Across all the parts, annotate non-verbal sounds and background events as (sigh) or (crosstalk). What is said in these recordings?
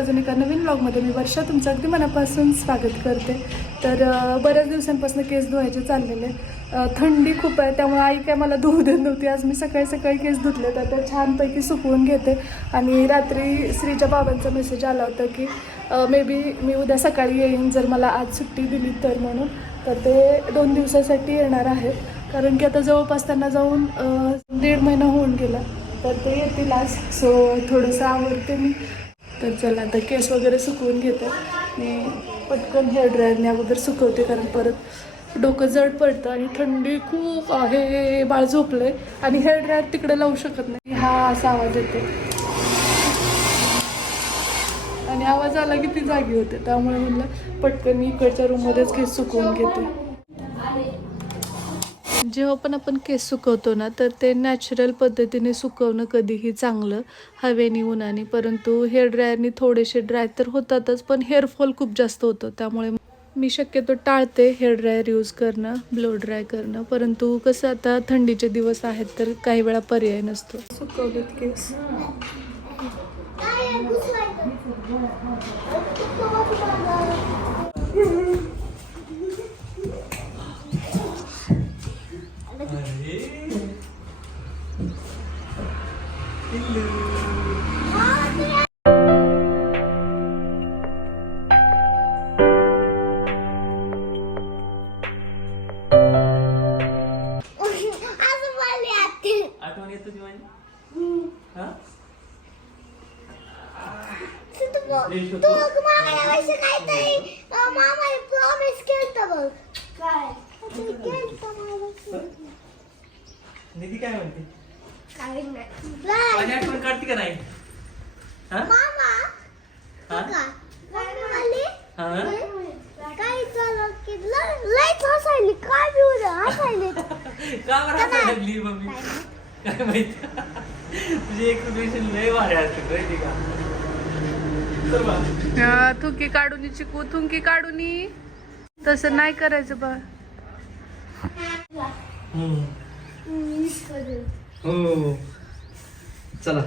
अजून एका नवीन ब्लॉगमध्ये मी वर्षा तुमचं अगदी मनापासून स्वागत करते. तर बऱ्याच दिवसांपासून केस धुवायचे चाललेले थंडी खूप आहे त्यामुळे आई काय मला धुवू देत नव्हती. आज मी सकाळी सकाळी केस धुतले तर त्या छानपैकी सुकवून घेते. आणि रात्री श्रीच्या बाबांचा मेसेज आला होता की मे बी मी उद्या सकाळी येईन जर मला आज सुट्टी दिली तर म्हणून. तर ते दोन दिवसासाठी येणार आहेत. कारण की आता जवळपास त्यांना जाऊन दीड महिना होऊन गेला. तर ते येतील आज. सो थोडंसं आवडते मी. तर चला आता केस वगैरे सुकवून घेते. आणि पटकन हेअर ड्रायरने अगोदर सुकवते कारण परत डोकं जड पडतं आणि थंडी खूप आहे बाळ झोपलंय आणि हेअर ड्रायर तिकडे लावू शकत नाही. हा असा आवाज येतो. आणि आवाज आला की ती जागी होते. त्यामुळे म्हणलं पटकन मी इकडच्या रूममध्येच केस सुकवून घेते. जेव्हा पण आपण केस सुकवतो ना तर ते नॅचरल पद्धतीने सुकवणं कधीही चांगलं हवेनी उन्हाने. परंतु हेअर ड्रायरनी थोडेसे ड्राय तर होतातच पण हेअरफॉल खूप जास्त होतं. त्यामुळे मी शक्यतो टाळते हेअर ड्रायर यूज करणं ब्लो ड्राय करणं. परंतु कसं आता थंडीचे दिवस आहेत तर काही वेळा पर्याय नसतो. सुकवलेत केस. आठवण येत होती माझी? हा? निधी काय म्हणते? माझी आठवण काढते का नाही? हा? हा? हा? का बरं हसायला लागली मम्मी? काय माहिती? तुझी एक्सप्रेशन लय भारी असते माहिती का? तर बा. थुंकी काढून चिकू थुंकी काढून तसं नाही करायचं बा. हम्म. हो. चला.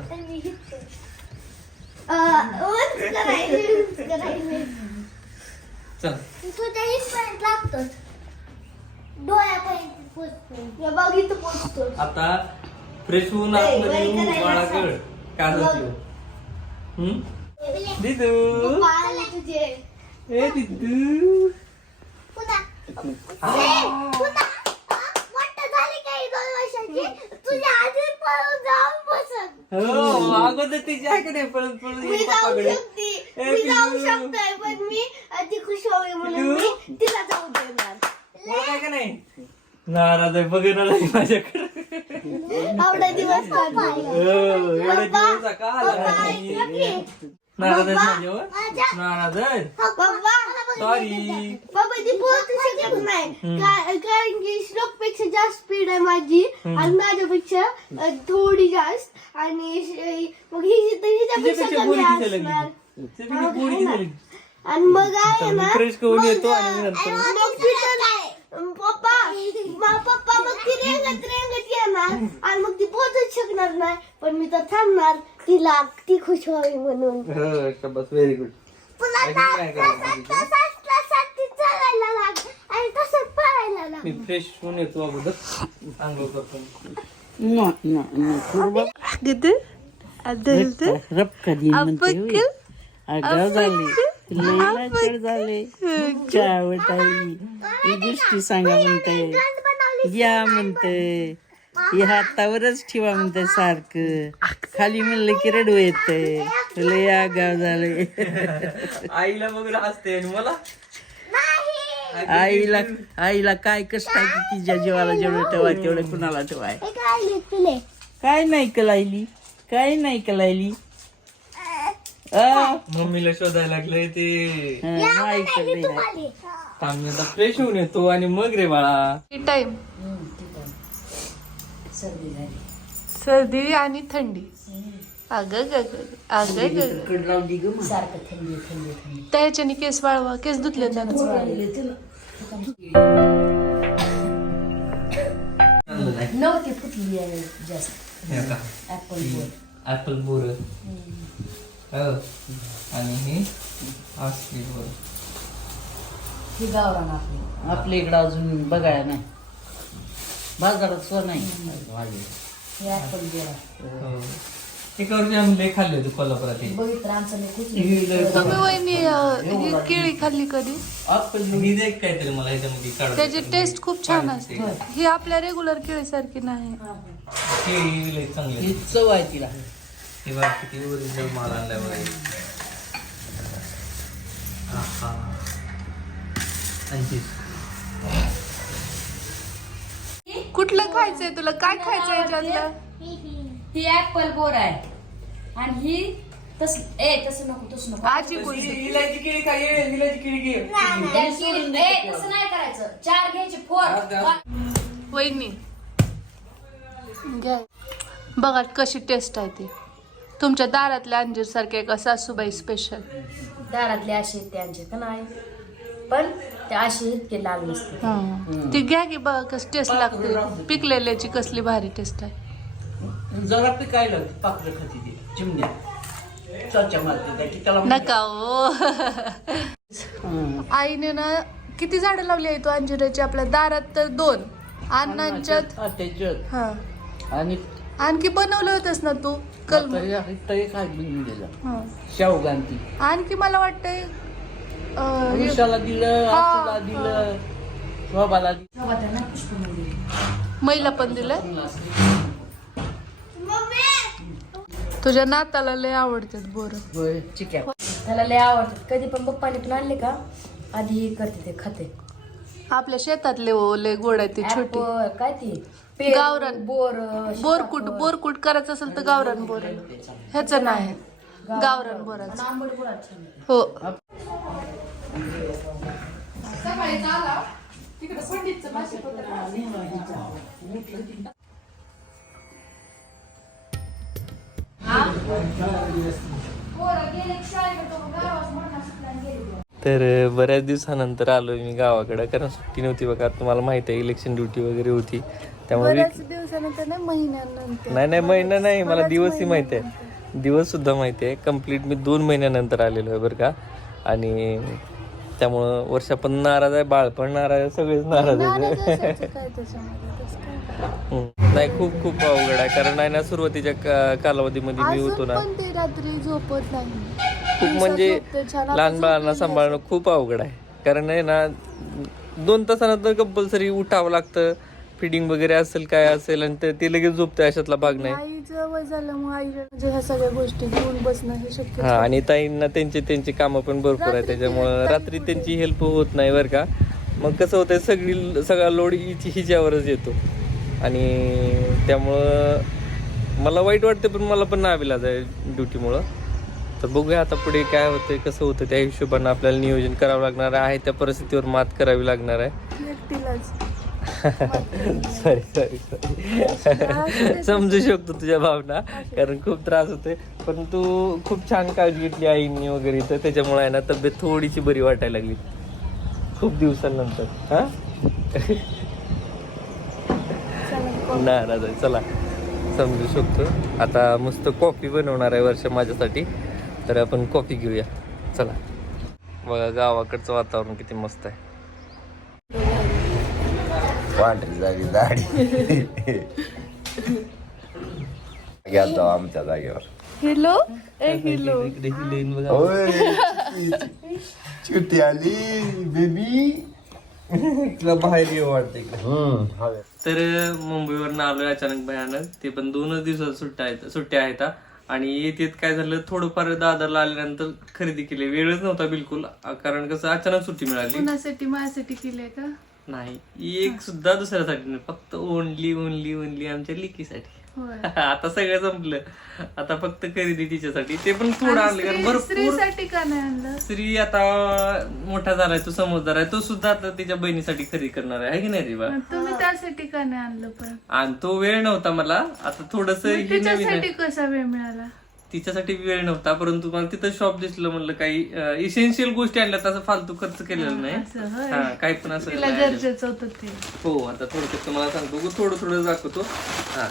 डोळ्यापर्यंत पोचतो पोचतो आता फ्रेश होऊन करायला बाळाकड सांग. काजच येऊ. हम्म? दिदू. ए दिदू. हा? अगोदर तिची आहे का नाही पळत पळत मी जाऊ पप्पाकडे. शकते. ए, मी जाऊ पिल्लू. शकतोय पण मी खुश होईल म्हणून. मी तिला जाऊ देणार. मला काय का नाही? नाराज आहे बघणार आहे माझ्याकडे. एवढा दिवस काय पाहिलं हो, एवढे पप्पा, दिवस का आला? पप्पा, नाही? की. नाराज आहे माझ्यावर नाराज आहे बाबा सॉरी बाबा ती. पोहोचू शकत नाही. का- कारण की श्लोकपेक्षा जास्त स्पीड आहे माझी. आणि माझ्यापेक्षा अ, थोडी जास्त. आणि श- मग ही तर हिच्यापेक्षा तिच्यापेक्षा कमी असणार. किती लागली आणि मग आहे ना फ्रेश करून मग- येतो आणि नंतर मग तिथं पप्पा मा- पप्पा मग ती रेंगत रेंगत येणार आणि मग ती पोहोचूच शकणार नाही. पण मी तर थांबणार तिला ती खुश व्हावी म्हणून. हो शाबास व्हेरी गुड पुन्हा अजून काय करायचं तसं- तसंच- तसंच ती चालायला लाग आणि तसंच पळायला लाग. मी फ्रेश होऊन येतो अगोदर. आंघोळ करतो No, no, no. Kurwa, किती आता रपका झाले. ही. गोष्टी सांगा म्हणते. या म्हणते. या हातावरच ठेवा म्हणते सारखं. खाली म्हणलं की रडू येत. लय आगाव झाले. (laughs) आईला बघून हसते आणि मला? आईला आईला काय कष्ट आहे की तिच्या जीवाला जेवढं ठेवा तेवढं कुणाला ठेवाय? काय नाही कलायली. काय नाही कलायली. मम्मीला शोधायला लागलंय ते. थांब मी आता फ्रेश होऊन येतो आणि मग रे बाळा. टाइम सर्दी आणि थंडी. अगं ग अगं ग त्या ह्याच्याने केस वाळवा केस धुतले नव्हती फुटली जास्त. ऍपल बोर. ऍपल बोर. आणि हे असली बोल. ही गावरान आपली. आपल्या इकडं अजून बघायला नाही. बाजारात सुद्धा नाही. हे गेला. हो. करून आम्ही खाल्ले होते कोल्हापुरात हे. बघितलं आमचं नाही कुठलं ही लय तुम्ही वहिनी अं, ही केळी खाल्ली कधी? दे काहीतरी मला ह्याच्यामध्ये काढून त्याची. टेस्ट खूप छान असते. ही आपल्या रेग्युलर केळीसारखी नाही. केळी लय चांगली ही चव आहे तिला. हे बघा किती ओरिजिनल माल आणलाय बघा. हे. अंजीर. कुठलं खायचंय तुला? काय खायचंय याच्यातलं? ही ऍपल बोर आहे. आणि ही तस ए तसं नको तसं नको. आजी बोलते इलायची केळी खा ये, इलायची केळी घे. त्या केळी- ए, तसं नाही करायचं. चार घ्यायचे फोर. वहिनी घ्या. बघा कशी टेस्ट आहे ती. तुमच्या दारातल्या अंजीर सारखे का सासूबाई स्पेशल दारातले असे त्यांचे का नाही. पण ते असे इतके लाल नसते ती घ्या की बघा कशी टेस्ट लागते. पिकलेल्याची कसली भारी टेस्ट आहे. जरा पिकायला खाती ते चिमण्या. चर्चा मारते त्या की त्याला नका ओ हं. आईने ना किती झाडं लावली आहे तू अंजिराची? आपल्या दारात तर दोन. अण्णांच्यात हा, त्याच्यात हा. आणि आणखी बनवलं होतंस ना तू? कल तरी तरी काय बनवून दिलं हा. शावगांती आणखी मला वाटतंय अं, हे- उषाला दिलं हा, दिलं दिलं बाबा त्यांना पुष्प मंदिर मैला पण दिलं मम्मी! तुझ्या नाताला लय आवडतात बोर. होय चिक्या. त्याला लय आवडतात. कधी पण पप्पाने पण आणले का आधी हे करते ते खाते. आपल्या शेतातले ओ लय गोड आहे ती छोटी. काय ती? पेरू, गावरान. बोर बोरकुट बोरकुट करायचं असेल तर गावरान बोर. ह्याचं नाही. गावरान बोराचं. आंबट बोरात छान आहे. हो. तर बऱ्याच दिवसानंतर आलोय मी गावाकडे. कारण सुट्टी नव्हती बघा तुम्हाला माहिती आहे इलेक्शन ड्युटी वगैरे होती. त्यामुळे दिवसानंतर नाही महिन्यानंतर. नाही नाही महिना नाही मला दिवसही माहिती आहे. दिवस सुद्धा माहिती आहे. कंप्लीट मी दोन महिन्यानंतर आलेलो आहे बरं का. आणि त्यामुळं वर्षा पण नाराज आहे बाळ पण नाराज आहे सगळेच नाराज आहे. नाही खूप खूप अवघड आहे. कारण आहे ना सुरुवातीच्या कालावधीमध्ये मी होतो ना. रात्री झोपत नाही. खूप म्हणजे लहान बाळांना सांभाळणं खूप अवघड आहे. कारण आहे ना दोन तासानंतर कंपल्सरी उठावं लागतं. फिडिंग वगैरे असेल काय असेल आणि ते- ते लगेच झोपतं अशातला भाग नाही. आईचं वय झाल्यामुळे आईला म्हणजे ह्या सगळ्या गोष्टी घेऊन बसणं हे शक्य हा आणि ताईंना त्यांचे त्यांची कामं पण भरपूर आहे त्याच्यामुळं रात्री त्यांची हेल्प होत नाही बरं का. मग कसं होतंय सगळी सगळा लोड हिची हिच्यावरच येतो. आणि त्यामुळं मला वाईट वाटतं पण मला पण नाविलाज आहे ड्युटीमुळं तर बघूया आता पुढे काय होतंय कसं होतं त्या हिशोबानं आपल्याला नियोजन करावं लागणार आहे. त्या परिस्थितीवर मात करावी लागणार आहे. सॉरी सॉरी सॉरी समजू शकतो तुझ्या भावना कारण खूप त्रास होते पण तू खूप छान काळजी घेतली आईनी वगैरे तर त्याच्यामुळे आहे ना तब्येत थोडीशी बरी वाटायला लागली. खूप दिवसांनंतर हा? आहे चला. समजू शकतो. आता मस्त कॉफी बनवणार आहे वर्ष माझ्यासाठी. तर आपण कॉफी घेऊया. चला. बघा गावाकडचं वातावरण किती मस्त आहे. पांढरी झाली दाढी. गेलतो आमच्या जागेवर. हिलो? हिलो. ही छुट्टी आली बेबी. तुला बाहेर येऊ वाटते तर मुंबईवरून आलोय अचानक भयानक. ते पण दोनच दिवसात सुट्ट्या आहेत सुट्ट्या आहेत आणि येतेत काय झालं थोडंफार दादरला आल्यानंतर खरेदी केली. वेळच नव्हता बिलकुल कारण कसं अचानक सुट्टी मिळाली. कुणासाठी माझ्यासाठी केले का? नाही एक सुद्धा दुसऱ्यासाठी नाही फक्त ओनली ओनली ओनली आमच्या लिकीसाठी (laughs) आता सगळं संपलं आता फक्त खरेदी तिच्यासाठी. ते पण थोडं आणलं. कारण भरपूर स्त्रीसाठी का नाही आणलं? स्त्री आता मोठा झालाय तो समजदार आहे. तो सुद्धा आता तिच्या बहिणीसाठी खरेदी करणार आहे. है की नाही रे बा तुम्ही त्यासाठी का नाही आणलं पण? आणि तो वेळ नव्हता मला. आता थोडस तिच्यासाठी कसा वेळ मिळाला? तिच्यासाठी वेळ नव्हता परंतु मला तिथं शॉप दिसलं म्हणलं काही इसेन्शियल गोष्टी आणल्या तसं फालतू खर्च केलेला नाही. हा काही पण असं. गरजेचं होतं हो आता थोडक्यात तुम्हाला सांगतो. थोडं थोडं दाखवतो. हा.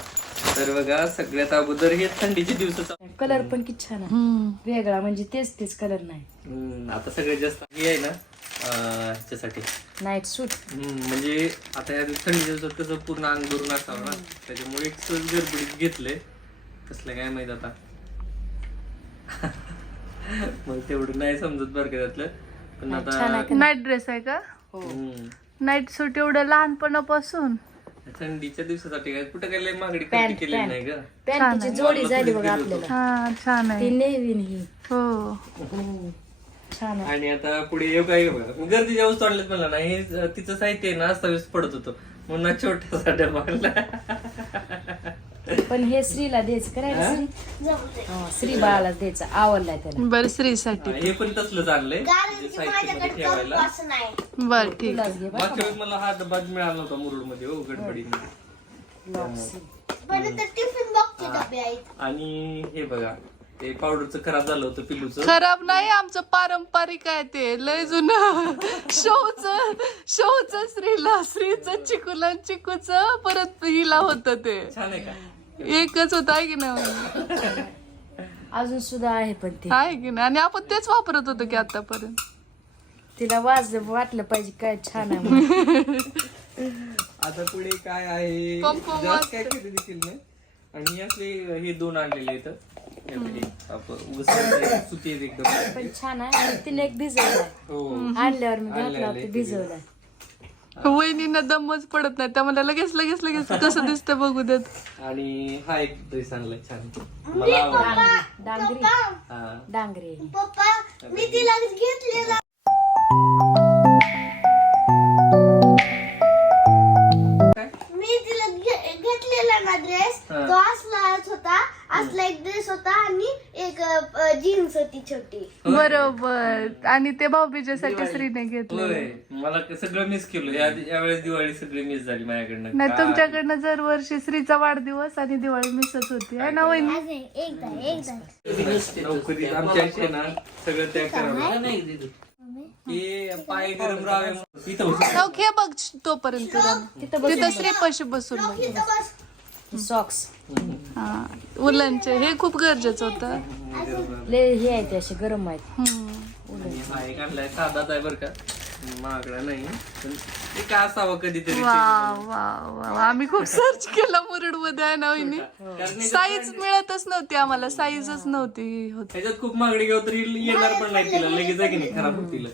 तर बघा सगळ्यात अगोदर हे थंडीचे दिवस कलर पण किती छान आहे. वेगळा म्हणजे तेच तेच कलर नाही. आता सगळ्यात जास्त हे आहे ना अं, ह्याच्यासाठी. नाईट सूट हम्म, म्हणजे आता या थंडी दिवसात कसं पूर्ण अंग भरून असावं ना. त्याच्यामुळे एक सहज गडबडीत घेतले कसलं काय माहीत आता. (laughs) मग तेवढं नाही समजत बरं का त्यातलं. पण आता नाईट ड्रेस आहे का? हम्म, नाईट सूट एवढं लहानपणापासून. थंडीच्या दिवसासाठी काय? कुठं काय लय मागणी खरेदी केलेली नाही ग? पॅन्टची जोडी झाली बघा आपल्याला. हा छान ती आहे नेवीन ही. हो. छान आहे. आणि आता पुढे येऊ काय? बघा गर्दीच्या वस्तू आणल्यात मला ना हे तिचं साहित्य आहे ना अस्ताव्यस्त पडत होतं. म्हणून ना छोटासा डबा आणला. पण हे श्रीला द्यायचं करायला श्री? हा, श्री बाळाला द्यायचं. आवडलाय त्याला. बर स्त्रीसाठी हा, हे पण तसलंच आणलंय ठेवायला. बर ठीक. मागच्या वेळेस मला हा डबा मिळाला होता मुरुडमध्ये हो गडबडीमध्ये पण तर टिफिन बॉक्सचे डबे आहेत. आणि हे बघा ते पावडरचं खराब झालं होतं पिलूचं खराब नाही आमचं पारंपरिक आहे ते. लय जुनं. शोच शोच स्त्रीला स्त्रीचं चिकूला चिकूच परत हिला होत ते. छान आहे का? एकच होत आहे की नाही? अजून सुद्धा आहे पण ते. आहे की नाही? आणि आपण तेच वापरत होतो की आतापर्यंत. तिला वाज वाटलं पाहिजे काय छान आहे म्हणून. आता पुढे काय आहे? पंप जास्त काय खरेदी केली नाही आणि हे असले हे दोन आणलेले आहेत. आपले, आपण उगाच ते सुती आहेत एकदम. पण छान आहे. आणि तिने एक भिजवलाय हो. आणल्यावर मी आणले, घातला आणले, ते ते भिजवलाय वहिनीनं दमच पडत नाही. त्यामुळे लगेच लगेच लगेच. (laughs) कसं दिसतं बघू देत. आणि हा एक ड्रेस आणलाय छान. मला आवडला. डांगरी. हा. डांगरी. पप्पा मी तिला घेतलेला मी तिला घेतलेला ना ड्रेस हा. तो असलाच होता. असला एक ड्रेस होता आणि एक जीन्स होती छोटी. बरोबर. आणि ते भाऊबीजेसाठी श्रीने घेतले होय. मला क- सगळं मिस केलं. या यावेळेस दिवाळी सगळी मिस झाली माझ्याकडनं. नाही काय? तुमच्याकडनं दरवर्षी श्रीचा वाढदिवस आणि दिवाळी मिसच होती. आहे ना वहिनी? एकदा एकदा. नोकरी आमच्या इथे ना सगळं त्याग करावं. हे पाय गरम राहावे म्हणून. इथं होतं. जाऊ घे बघ तोपर्यंत तिथं श्रीपाशी बसून बघ. सॉक्स हा उलनचे. हे खूप गरजेचं होतं. ले हे आहे ते असे गरम आहेत. हम्म. आणि हा एक आणलाय साधाच आहे बरं का. महागडा नाही पण ते काय असावं कधीतरी वा वा वा आम्ही खूप सर्च केलं मुरुडमध्ये आहे ना वहिनी? कारण साईज मिळतच नव्हती आम्हाला साईजच नव्हती होत. त्याच्यात खूप महागडी घेऊ तरी येणार पण नाही तिला लगेच आहे की नाही खराब होतील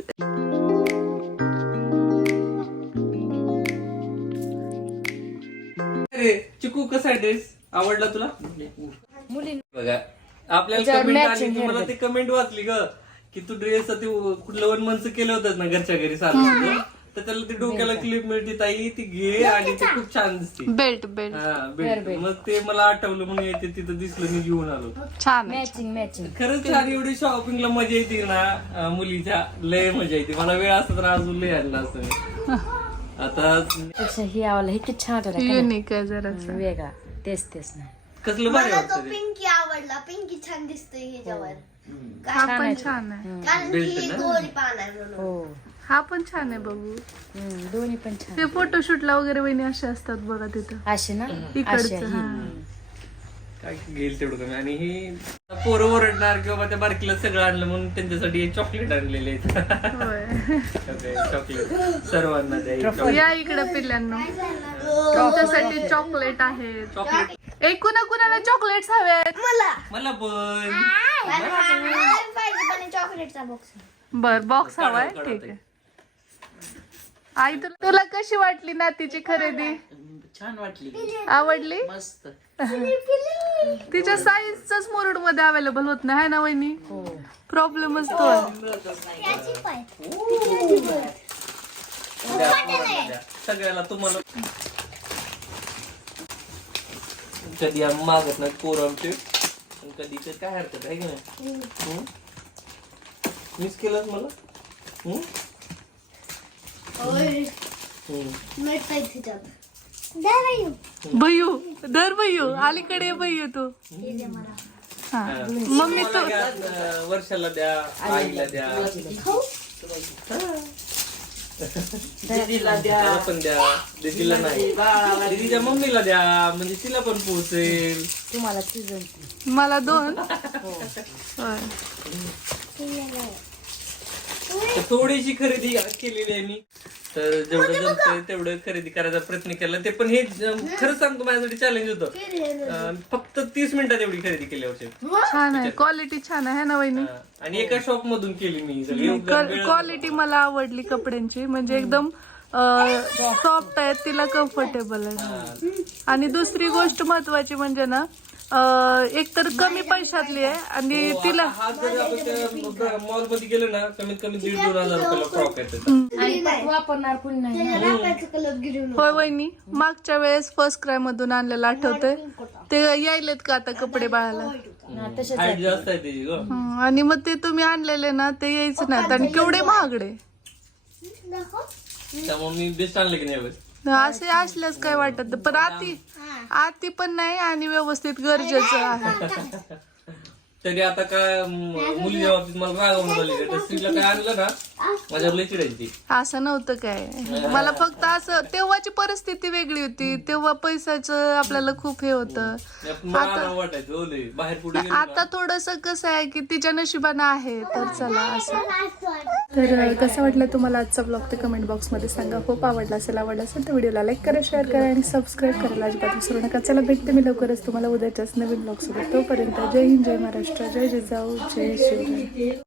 अरे चिकू कसा आहे ड्रेस आवडला तुला? मुली बघा आपल्याला कमेंट आली मला ते कमेंट वाचली ग. की तू ड्रेस ते कुठलं वन मंच केलं होतं ना घरच्या घरी चालू तर त्याला ती डोक्याला क्लिप मिळते ताई ती घे आणि ते खूप छान दिसते. बेल्ट बेल्ट हा भेट मग ते मला आठवलं म्हणून येते तिथं दिसलं मी घेऊन आलो. छान आहे मॅचिंग मॅचिंग खरंच छान एवढी शॉपिंगला मजा येते ना अं, मुलीच्या. लय मजा येते. मला वेळ असता तर अजून लय आणला असतं. मी. (laughs) आता पेक्षा हे आवडलं हे किती छान वाटलं युनिक आहे जरासं. वेगळा. तेच तेच नाही कसलं भारी मला तो वाटतं रे. पिंकी आवडला. पिंकी छान दिसतोय ह्याच्यावर. हा पण छान. आहे. कारण की गोरी पान आहे म्हणून. हो. हा पण छान आहे बघू. हम्म, दोन्ही पण छान ते फोटोशूटला वगैरे वहिनी असे असतात बघा तिथं. असे ना? असे इकडचं ही. हा काय घेईल तेवढं कमी. आणि ही पोरं ओरडणार किंवा त्या बारकीला सगळं आणलं म्हणून त्यांच्यासाठी चॉकलेट आणलेले आहेत. होय. चॉकलेट सर्वांना. या इकडे पिल्ल्यांना तुमच्यासाठी चॉकलेट आहे चॉकलेट एक कुणा कुणाला चॉकलेट्स हवेत मला पण. चॉकलेटचा बॉक्स बर बॉक्स हवाय ठीक. आहे. आई तुला तुला कशी वाटली नातीची खरेदी? छान वाटली. आवडली? मस्त. तिच्या साईजच मुरुडमध्ये अवेलेबल होत नाही हाय ना वहिनी? प्रॉब्लेमच तो. आहे. द्या, पोरांना द्या. सगळ्याला तुम्हाला कधी आम्ही मागत नाही पोर आमचे. पण कधी? तर काय हरकत आहे की नाही? मिस केलंच मला? हम्म? हम्म. भयू धर भयू अलीकडे ये भयू तू हा. मम्मी तू अं, वर्षाला द्या आईला द्या. दीदीला द्या. त्याला पण द्या. दीदीला नाही. बाळाला दीदीच्या मम्मीला द्या. म्हणजे तिला पण पोहोचेल तुम्हाला मला दोन? होय. तर थोडीशी खरेदी केलेली आहे मी. तर जेवढं जमतंय तेवढं खरेदी करायचा प्रयत्न केला. ते पण हे अं, खरंच सांगतो माझ्यासाठी चॅलेंज होतं. फक्त तीस मिनिटात एवढी खरेदी केली होती छान आहे. क्वालिटी छान आहे है ना वहिनी? आणि एका शॉप मधून केली मी क्वालिटी मला आवडली कपड्यांची. म्हणजे एकदम सॉफ्ट आहे तिला कम्फर्टेबल आहे आणि दुसरी गोष्ट महत्वाची म्हणजे ना एक तर कमी पैशातली आहे आणि तिला हा जर आपण मॉलमध्ये गेलो ना कमीत कमी दीड दोन हजार रुपयाला फ्रॉक वापरणार कुणी ना. होय वहिनी मागच्या वेळेस फर्स्ट क्राय मधून आणलेलं आठवतंय. ते यायलेत का आता कपडे बाळाला? हा, तसेच हाईट जास्त आहे त्याची ग हं, आणि मग ते तुम्ही आणलेले ना ते यायचं नाहीत आणि केवढे महागडे? त्यामुळे मी बेस्ट आणलं की नाही यावेळेस. असे असल्यास काय वाटत? नाही. पण आती आती पण नाही आणि व्यवस्थित गरजेचं आहे. तरी आता काय मुलीच्या बाबतीत मला रागावून झाली तर स्त्रीला काय आणलं ना माझ्यावर लय चिडायची ती असं नव्हतं काय. मला फक्त असं तेव्हाची परिस्थिती वेगळी होती. तेव्हा पैशाचं आपल्याला खूप हे होतं. मला वाटायचं हो. बाहेर पुढे गेलो आता थोडस कसं आहे की तिच्या नशिबानं आहे तर चला असं. तर कसं वाटलं तुम्हाला आजचा ब्लॉग ते कमेंट बॉक्समध्ये सांगा. खूप आवडला असेल आवडला असेल तर व्हिडिओला लाईक करा शेअर करा आणि सबस्क्राईब करायला अजिबात विसरू नका. चला भेटते मी लवकरच तुम्हाला उद्याच्याच नवीन ब्लॉग सोबत. तोपर्यंत जय हिंद जय महाराष्ट्र. जय जिजाऊ जय शिवराय